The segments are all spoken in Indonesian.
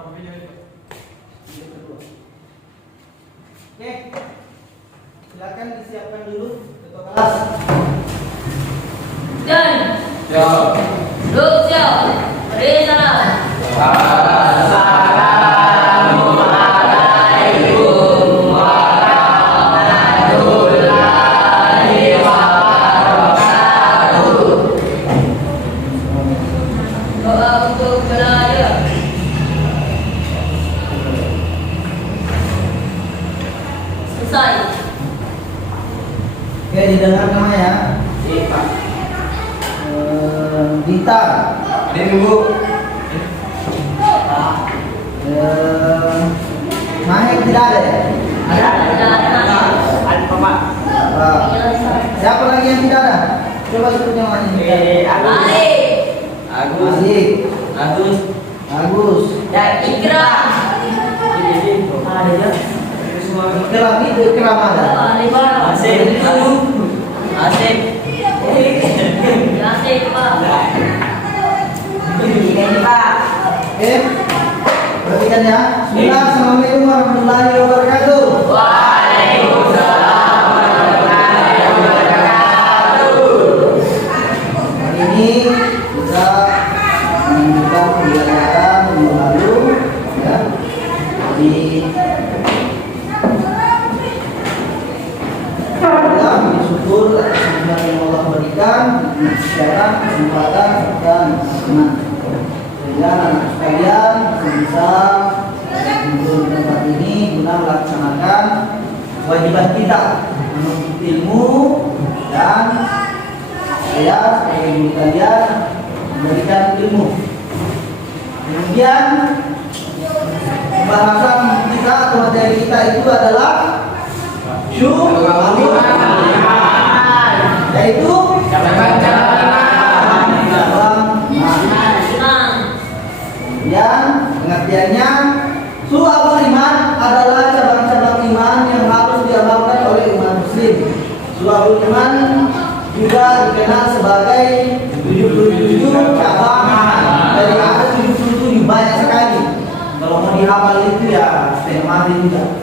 Oke, silakan disiapkan dulu ketua kelas. Dan duduk siap. Beri salam. Assalamualaikum warahmatullahi wabarakatuh. Doa untuk belajar. Selesai. Oke, didengar namanya. Dita. Ini Bu. Mahir tidak ada ya? Ada Pak. Siapa lagi yang tidak ada? Coba sebutnya mana? Agus. Agus. Dan Ikra. Ikram itu Ikram ada. Asik. Asik Pak. Oke. Perhatikan ya. Bismillah. Assalamualaikum warahmatullahi wabarakatuh. Waalaikumsalam warahmatullahi wabarakatuh. Hari ini kita melanjutkan pembelajaran minggu lalu ya. Di dalam bersyukur atas nikmat yang Allah berikan secara kesempatan dan senang. Sehingga anak sekalian bisa kumpul di tempat ini guna melaksanakan kewajiban kita menuntut ilmu dan saya sebagai guru kalian memberikan ilmu. Kemudian pembahasan kita atau materi kita itu adalah syukur, yaitu kemudian pengertiannya su'abul iman adalah cabang-cabang iman yang harus diamalkan oleh umat muslim. Su'abul iman juga dikenal sebagai 77 cabang iman. Dari ada 77 banyak sekali. Kalau mau dihafal itu ya setengah mati juga.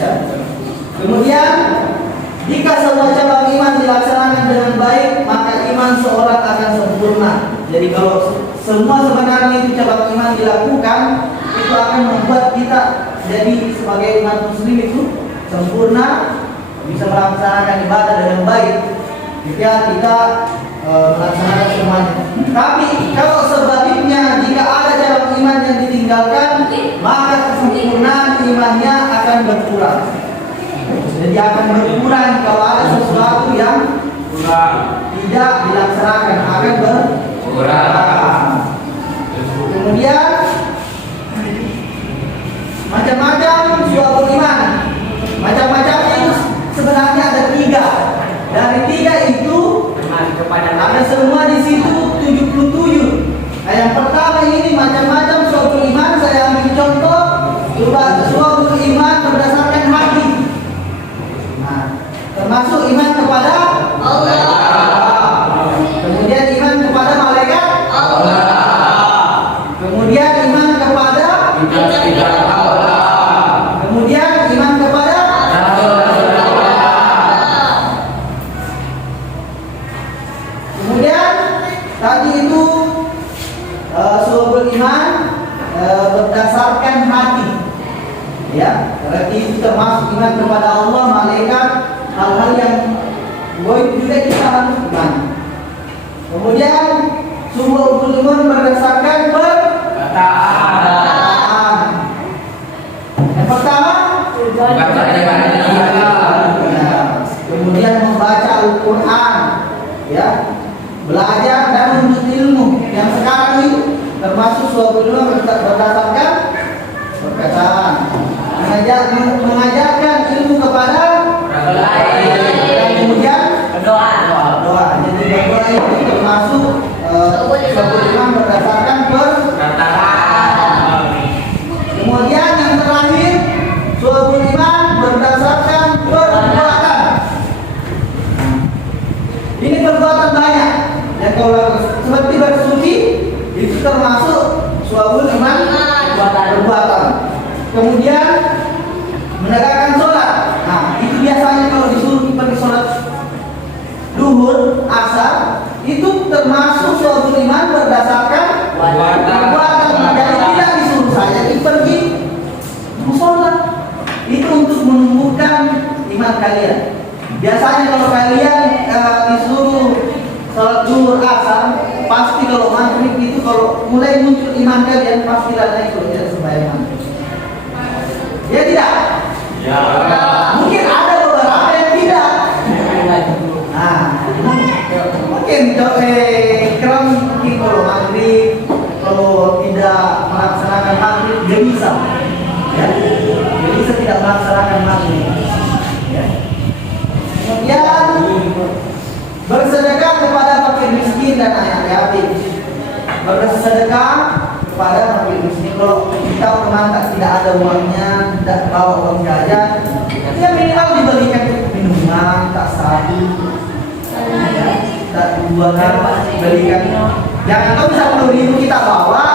Ya. Kemudian jika semua cabang iman dilaksanakan dengan baik, maka iman seorang akan sempurna. Jadi kalau semua sebenarnya itu cabang iman dilakukan, itu akan membuat kita jadi sebagai umat muslim itu sempurna, bisa melaksanakan ibadah dengan baik. Jika kita melaksanakan semuanya. Tapi kalau sebaliknya, jika ada cabang iman yang ditinggalkan, maka kesempurnaan imannya akan berkurang. Jadi akan berkurang kalau ada sesuatu yang tidak dilaksanakan, akan berkurang. Kemudian macam-macam suatu iman. Macam-macam itu sebenarnya ada 3. Dari 3 itu ada semua di situ 77. Nah, yang pertama ini macam-macam suatu iman, saya ambil contoh suatu iman berdasarkan hati. Nah, termasuk iman kepada Allah. Kemudian iman kepada malaikat Allah. Kemudian iman kepada Allah. Kemudian iman kepada kemudian tadi itu suatu iman berdasarkan hati. Ya, berarti itu termasuk iman kepada Allah, malaikat, hal-hal yang goib juga kita harus iman. Kemudian sumber iman berdasarkan perkataan. Yang pertama, kemudian membaca Al-Quran, ya, belajar dan menuntut ilmu. Yang sekarang ini termasuk suatu iman berdasarkan perkataan. Mengajarkan ilmu kepada orang lain dan kemudian doa. Jadi doa itu termasuk iman berdasarkan perkataan. Kemudian yang terakhir suatu iman berdasarkan perbuatan. Ini perbuatan banyak. Yang kalau seperti bersuci itu termasuk suatu iman perbuatan. perbuatan. Kemudian menegakkan sholat. Nah, itu biasanya kalau disuruh pergi sholat duhur, asar, itu termasuk suatu iman berdasarkan perbuatan. Jadi tidak disuruh saja pergi sholat. Itu untuk menumbuhkan iman kalian. Biasanya kalau kalian disuruh sholat duhur, asar, pasti kalau maghrib itu kalau mulai muncul iman kalian pasti naik kalau tidak sembahyang. Ya tidak? Ya. Mungkin ada beberapa yang tidak. Nah, mungkin kerang mungkin kalau maghrib, kalau tidak melaksanakan maghrib dia bisa. Ya, dia bisa tidak melaksanakan maghrib. Ya. Kemudian bersedekah kepada fakir miskin dan anak yatim. Bersedekah kepada fakir miskin. Kalau kita teman tidak ada uangnya, tidak bawa uang jajan, ya minimal diberikan minuman, tak sabu, tak buahkan, berikan. Jangan tahu bisa 10.000 kita bawa,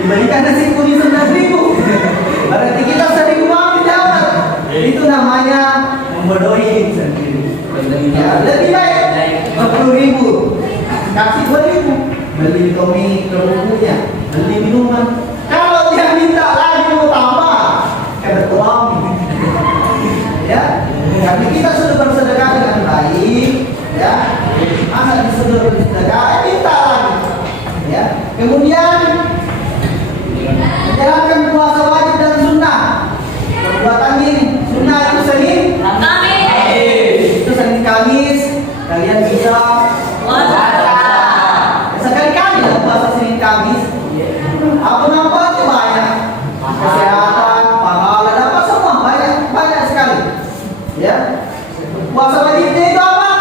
diberikan nasi kuning 11.000. Berarti kita 1.000 ambil dapat. Itu namanya membodohi sendiri. Ya, lebih baik 10.000 kasih 2.000 beli tomi kerupuknya, beli minuman. Kalau dia minta lagi mau tambah, kena uang. Ya, karena kita sudah bersedekah dengan baik, ya. Masa sudah bersedekah, minta lagi. Ya, kemudian menjalankan puasa wajib dan sunnah. Perbuatan ini sunnah itu Senin, itu Senin Kamis. Kalian bisa sekali-kali lah puasa Senin Kamis. Apa-apa itu banyak. Kesehatan, pahala, dapat semua banyak sekali. Ya. Puasa wajibnya itu apa?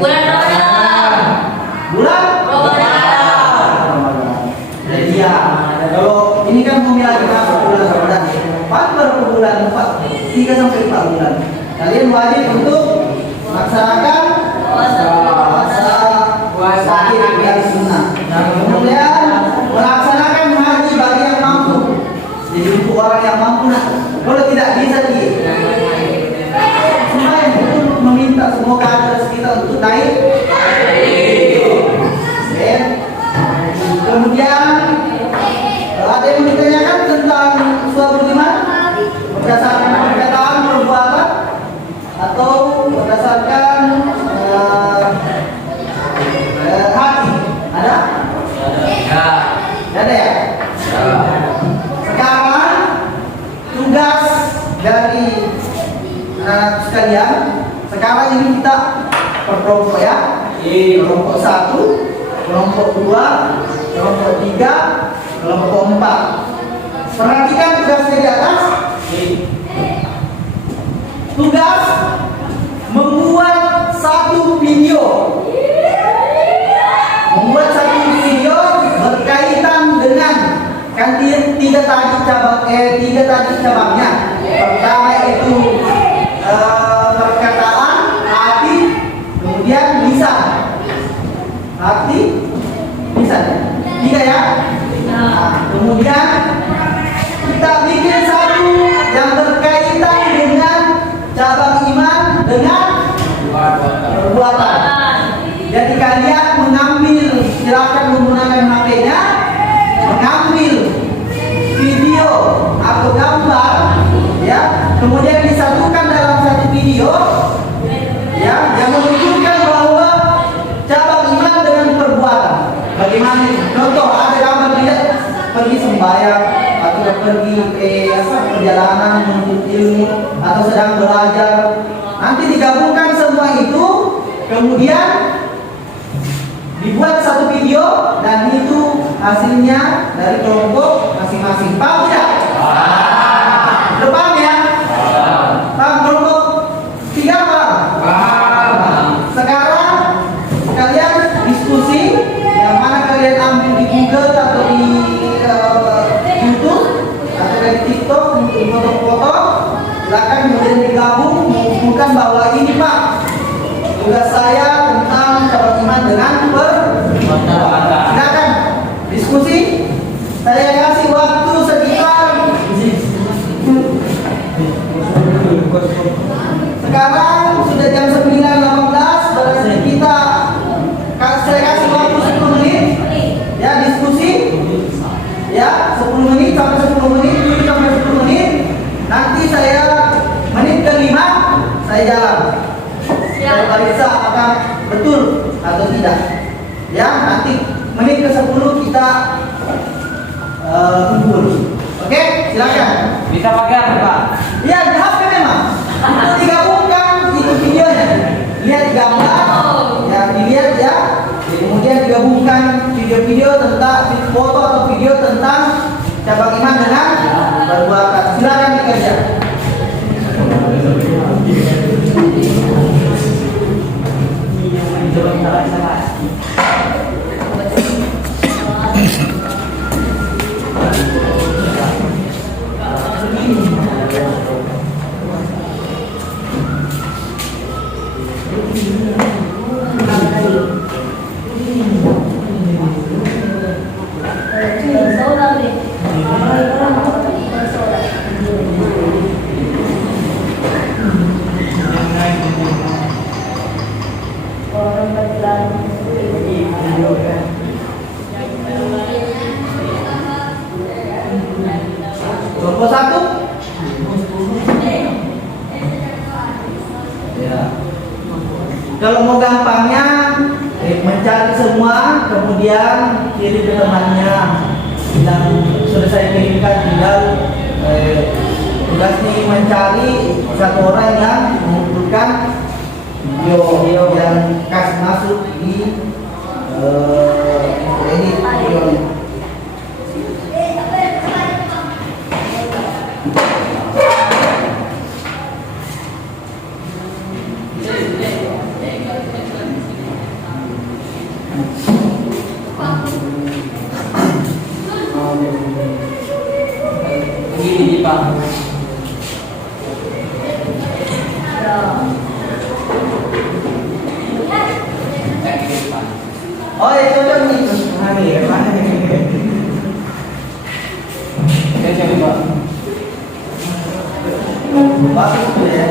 Bulan Ramadan. Bulan Ramadan. Jadi ya, kalau ini kan memiliki masuk bulan Ramadan. Berapa bulan? 3 sampai 4 bulan. Kalian wajib untuk melaksanakan puasa dari sunnah. Kemudian melaksanakan haji bagi yang mampu. Jadi untuk orang yang mampu, kalau tidak bisa dia. Semua yang betul meminta semoga ada kita untuk naik. Ya. Kemudian ada yang ditanyakan tentang suatu iman berdasarkan perkataan, perbuatan, atau berdasarkan hati. Ada? Ya. Ada ya? Sekarang tugas dari sekalian. Sekarang ini kita per kelompok ya. Kelompok 1, kelompok 2, kelompok 3, kelompok 4. Perhatikan tugasnya di atas. Tugas membuat satu video. Membuat satu video berkaitan dengan kan tiga tadi cabangnya. Pertama itu perkataan, hati, kemudian lisan. Hati, lisan. 3 ya. Nah, kemudian kita bikin satu yang berkaitan dengan cabang iman dengan perbuatan. Jadi kalian mengambil, silakan menggunakan HP-nya, mengambil video atau gambar, ya, kemudian disatukan dalam satu video, ya, yang menunjukkan bahwa cabang iman dengan perbuatan. Bagaimana? Contoh ada gambar dia pergi sembahyang atau pergi perjalanan menuntut ilmu atau sedang belajar. Nanti digabungkan semua itu, kemudian dibuat satu video dan itu hasilnya dari kelompok masing-masing. Paham tidak? Paham ya? Paham kelompok 3 paham? Sekarang kalian diskusi yang mana kalian ambil di Google atau di YouTube atau dari TikTok untuk foto-foto. Silakan kemudian digabung mengumpulkan bahwa ini Pak tugas saya tentang cabang iman dengan perbuatan. Silakan diskusi. Saya kasih waktu sekian. Sekarang sudah jam 9.18. Berarti kita saya kasih waktu 10 menit ya diskusi ya, 10 menit sampai 10 menit, 7 sampai 10 menit. Nanti saya menit ke-5 saya jalan. Saya periksa apakah betul atau tidak. Ya, nanti menit ke-10 kita kumpul. Oke, silakan. Bisa pakai apa, Pak? Ya, di HP memang. Itu digabungkan itu videonya. Lihat gambar, ya dilihat ya. Kemudian digabungkan video-video tentang foto atau video tentang cabang iman dengan perbuatan. Silakan dikerja. Contoh 1. Ya. Kalau mau gampangnya mencari semua, kemudian kirim ke temannya. Bilang sudah saya kirimkan, tinggal tugas nih mencari satu orang yang mengumpulkan video yang kasih masuk di edit videonya. Begini, Pak. Oh, itu udah nih. Saya cari, Pak. Bagus ya.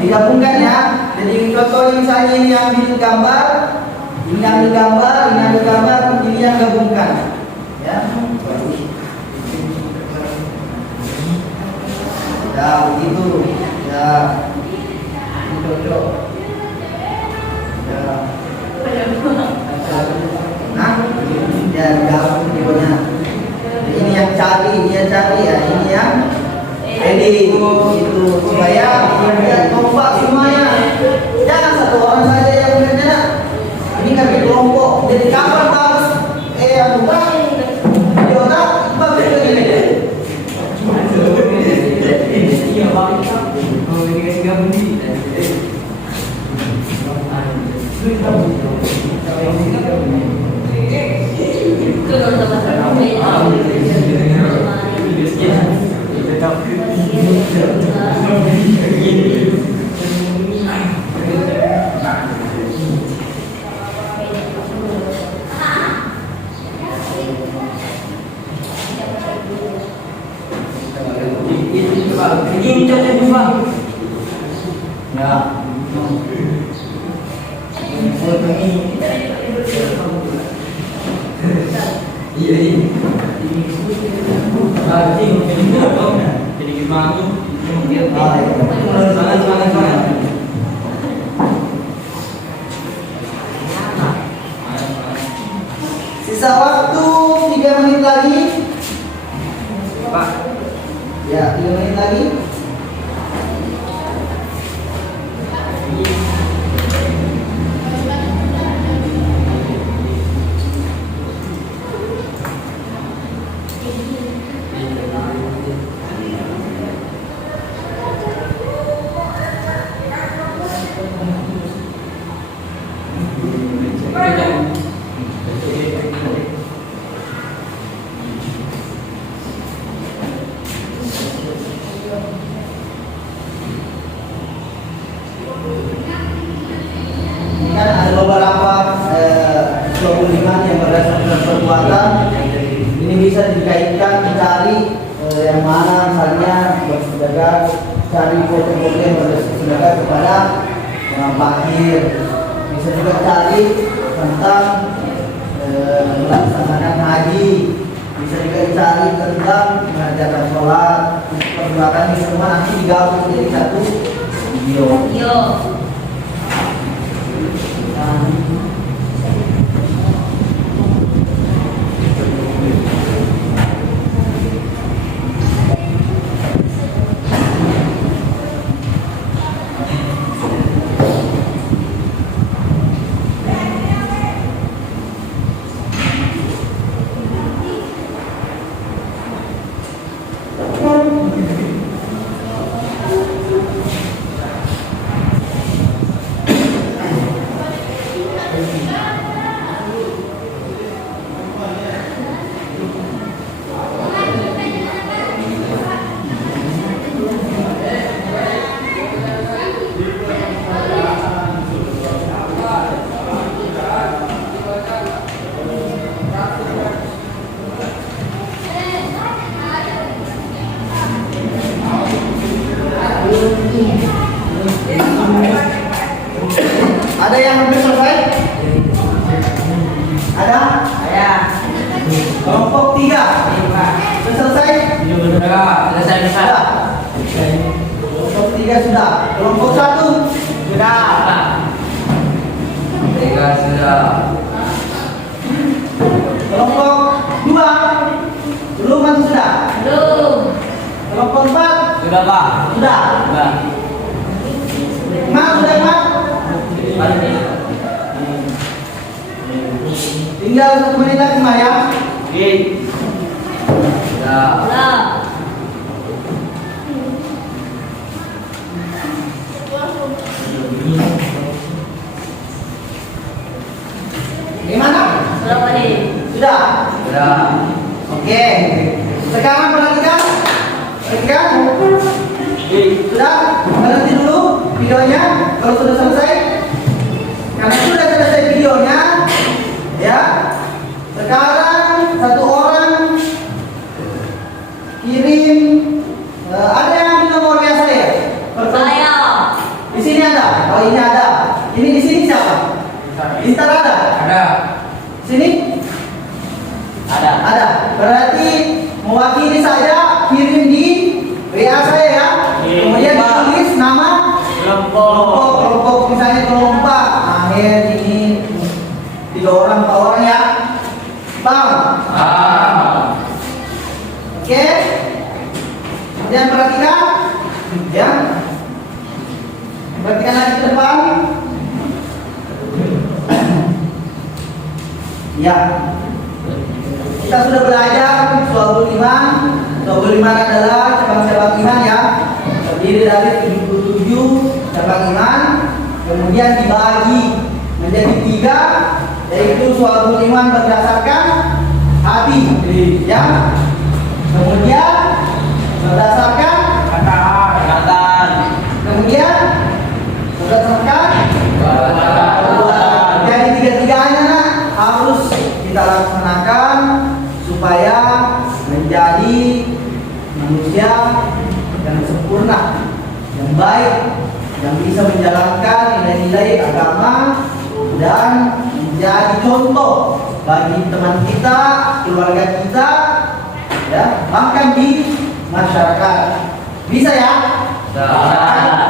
Digabungkan ya. Jadi contoh misalnya ini yang ambil gambar, ini ambil gambar, ini ambil gambar, ini yang gabungkan. Ya. Ya begitu. Ya. Cocok. Ya. Nah, ya gabung videonya. Ini yang cari, ini yang cari ya, ini yang edit itu supaya dia kompak semuanya. Jangan satu orang saja yang bekerja. Ini kan kelompok. Jadi kapan harus di otak bagus begini. Iya, Pak. Kalau dikasih gabung di ini contoh dua. Ya. Iya ini. Jadi gimana? Semangat. Sisa waktu 3 menit lagi. Pak. Ya, 3 menit lagi. fakir. Bisa juga cari tentang melaksanakan haji. Bisa juga dicari tentang mengajarkan sholat. Perbuatan ini semua nanti digabung menjadi satu video. Yo. Ada yang hampir selesai? Ada? Ya. Kelompok 3 sudah selesai? Selesai. Sudah. Kelompok 3 sudah. Kelompok 1 sudah. Sudah. Kelompok 2 belum atau sudah? Belum. Kelompok 4 Sudah, Pak. sudah. Sudah. Sudah, Mak? Tinggal 1 menit lagi, Mak ya. Sudah. Belum. Gimana? Berapa nih? Sudah. Sudah. Oke. Sekarang perhatikan. Perhatikan. Sudah. Berhenti dulu videonya. Kalau sudah selesai. Karena sudah selesai videonya, ya. Sekarang satu orang kirim. Ada yang ambil nomornya saya. Saya. Di sini ada. Oh ini ada. Ini di sini siapa? Instar ada. Ada. Sini. Ada. Ada. Berarti mewakili saja kirim di WA saya ya. Kemudian ditulis nama kelompok misalnya kelompok akhir ini 3 orang 4 orang ya. Bang. Oke. Kemudian perhatikan ya. Perhatikan lagi ke depan. Ya. Kita sudah belajar Syu'abul Iman. Syu'abul Iman adalah cabang-cabang iman ya. Terdiri dari 77 cabang iman. Kemudian dibagi menjadi 3, yaitu Syu'abul Iman berdasarkan hati, ya. Kemudian berdasarkan Perkataan. kemudian berdasarkan perbuatan. Jadi 3-tiganya harus kita laksanakan supaya menjadi manusia yang sempurna, yang baik, yang bisa menjalankan nilai-nilai agama dan menjadi contoh bagi teman kita, keluarga kita, ya, bahkan di masyarakat. Bisa ya?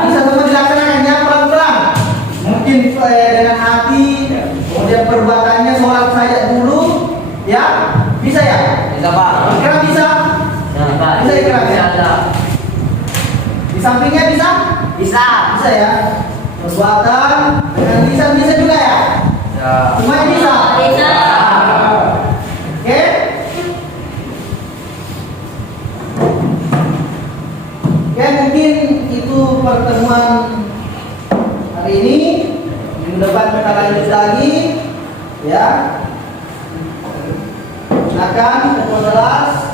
Bisa semua dilaksanakannya pelan-pelan. Mungkin dengan hati, kemudian perbuatannya sholat saja dulu, ya, bisa ya? Bisa, Pak. Ikrar bisa? Bisa ikrar ya? Di sampingnya bisa? Bisa. Bisa ya? Perbuatan dengan lisan bisa juga ya? Semuanya bisa? Bisa. Oke? Oke, mungkin itu pertemuan hari ini. Minggu depan kita lanjut lagi, ya. Silakan ketua kelas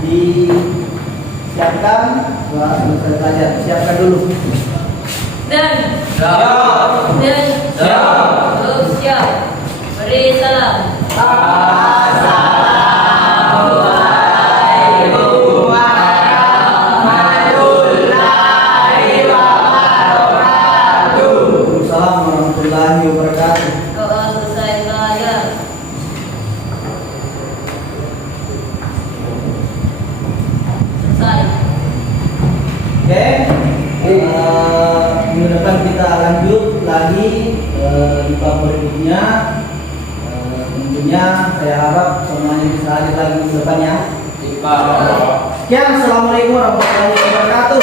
disiapkan buat belajar. Siapkan dulu. Dan. Siap. Dan. Siap. Terus siap. Beri salam. Assalamualaikum warahmatullahi wabarakatuh. akan kita lanjut lagi di bab berikutnya. Tentunya saya harap semuanya bisa hadir lagi di depannya. Sekian, assalamualaikum warahmatullahi wabarakatuh.